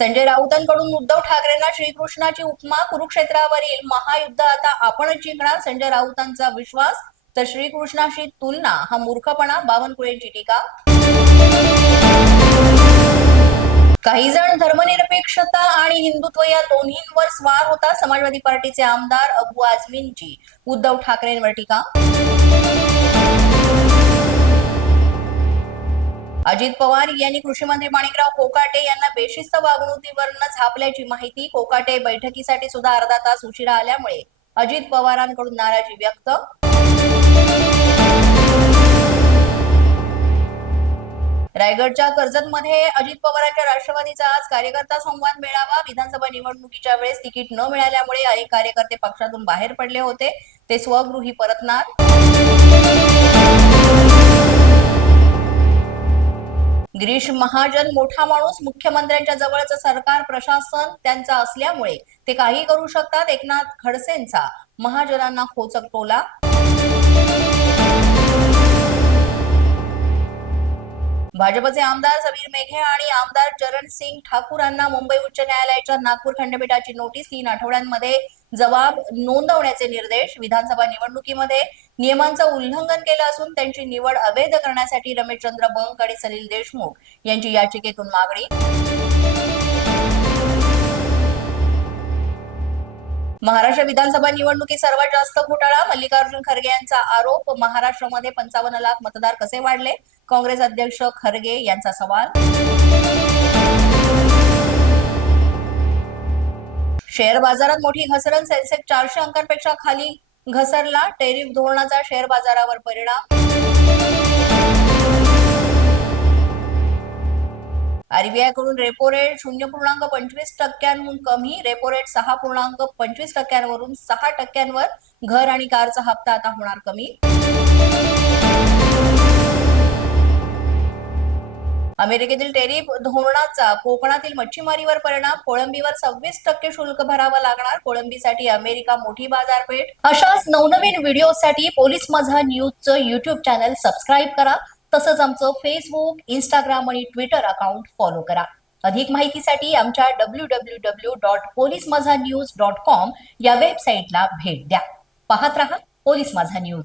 संजय राऊतांकडून उद्धव ठाकरेंना श्रीकृष्णाची उपमा कुरुक्षेत्रावरील महायुद्ध आता आपणच जिंकणार संजय राऊतांचा विश्वास. तर श्रीकृष्णाशी तुलना हा मूर्खपणा बावनकुळेंची टीका. काही जण धर्मनिरपेक्षता आणि हिंदुत्व या दोन्हींवर स्वार होता समाजवादी पार्टीचे आमदार अबू आझमींची. उद्धव ठाकरेंवर टीका. अजित पवार यांनी कृषी मंत्री माणिकराव कोकाटे यांना बेशिस्त वागणुकीवरनं झापल्याची माहिती कोकाटे बैठकीसाठी सुद्धा अर्धा तास उशिरा आल्यामुळे अजित पवारांकडून नाराजी व्यक्त. रायगडच्या कर्जतमध्ये अजित पवारांच्या राष्ट्रवादीचा आज कार्यकर्ता संवाद मेळावा. विधानसभा निवडणुकीच्या वेळेस तिकीट न मिळाल्यामुळे अनेक कार्यकर्ते पक्षातून बाहेर पडले होते. ते स्वगृही परतणार. गिरीश महाजन मोठा माणूस मुख्यमंत्र्यांच्या जवळचं सरकार प्रशासन त्यांचा असल्यामुळे ते काही करू शकतात. एकनाथ खडसेंचा महाजनांना खोचक टोला भाजपचे आमदार समीर मेघे आणि आमदार चरण सिंग ठाकूरांना मुंबई उच्च न्यायालयाच्या नागपूर खंडपीठाची नोटीस तीन आठवड्यांमध्ये जबाब नोंदवण्याचे निर्देश विधानसभा निवडणुकीमध्ये नियमांचं उल्लंघन केलं असून त्यांची निवड अवैध करण्यासाठी रमेशचंद्र बंक आणि सलील देशमुख यांची याचिकेतून मागणी. महाराष्ट्र विधानसभा निवडणुकीत सर्वात जास्त घोटाळा मल्लिकार्जुन खरगे यांचा आरोप महाराष्ट्रामध्ये पंचावन्न लाख मतदार कसे वाढले? काँग्रेस अध्यक्ष खरगे यांचा सवाल. शेअर बाजारात मोठी घसरण. सेन्सेक्स चारशे अंकांपेक्षा खाली घसरला. टेरिफ धोरणाचा शेअर बाजारावर परिणाम. आरबीआयकडून रेपो रेट शून्य पूर्णांक पंचवीस टक्क्यांहून कमी. रेपो रेट सहा पूर्णांक पंचवीस टक्क्यांवरून सहा टक्क्यांवर घर आणि कारचा हप्ता आता होणार कमी. अमेरिकेतील टेरिफ धोरणाचा कोकणातील मच्छीमारीवर परिणाम कोळंबीवर सव्वीस टक्के शुल्क भरावं लागणार कोळंबीसाठी अमेरिका मोठी बाजारपेठ. अशाच नवनवीन व्हिडिओसाठी पोलीस माझा न्यूजचं युट्यूब चॅनल सबस्क्राईब करा. तसंच आमचं फेसबुक इंस्टाग्राम आणि ट्विटर अकाउंट फॉलो करा. अधिक माहितीसाठी आमच्या W W W dot police Majha news dot com या वेबसाईटला भेट द्या. पाहत रहा पोलीस माझा न्यूज.